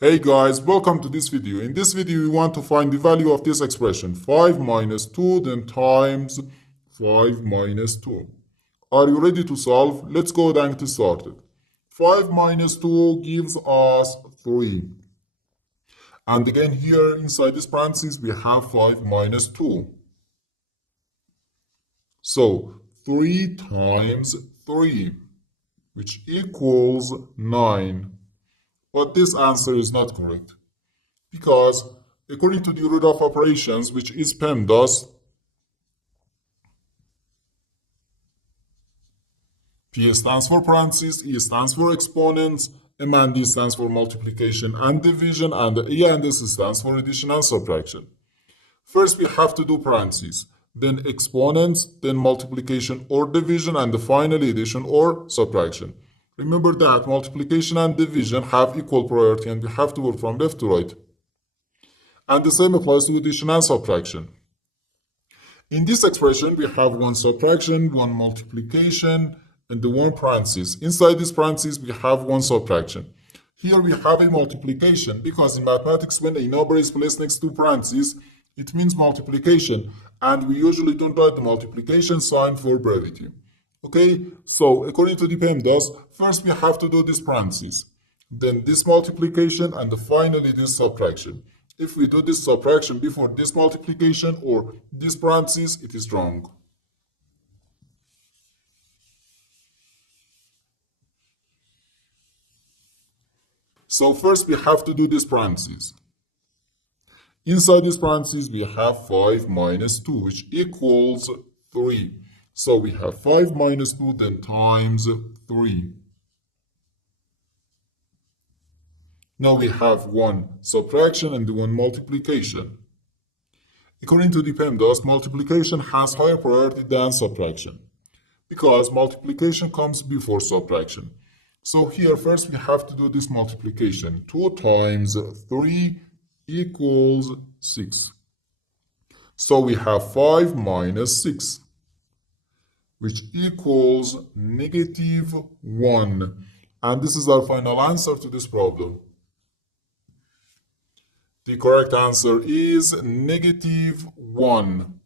Hey guys, welcome to this video. In this video, we want to find the value of this expression, 5 minus 2 then times 5 minus 2. Are you ready to solve? Let's go ahead and get started. 5 minus 2 gives us 3. And again here inside this parentheses, we have 5 minus 2. So 3 times 3, which equals 9. But this answer is not correct because according to the order of operations, which is PEMDAS, P stands for parentheses, E stands for exponents, M and D stands for multiplication and division, and E and S stands for addition and subtraction. First we have to do parentheses, then exponents, then multiplication or division, and finally addition or subtraction. Remember that multiplication and division have equal priority and we have to work from left to right. And the same applies to addition and subtraction. In this expression, we have one subtraction, one multiplication, and the one parenthesis. Inside this parenthesis, we have one subtraction. Here we have a multiplication because in mathematics, when a number is placed next to parentheses, it means multiplication. And we usually don't write the multiplication sign for brevity. Okay, so according to the PEMDAS, first we have to do this parentheses, then this multiplication, and finally this subtraction. If we do this subtraction before this multiplication or this parentheses, it is wrong. So first we have to do this parentheses. Inside this parentheses, we have 5 minus 2, which equals 3. So we have 5 minus 2 then times 3. Now we have one subtraction and one multiplication. According to the PEMDAS, multiplication has higher priority than subtraction because multiplication comes before subtraction. So here first we have to do this multiplication. 2 times 3 equals 6. So we have 5 minus 6. Which equals negative 1. And this is our final answer to this problem. The correct answer is negative 1.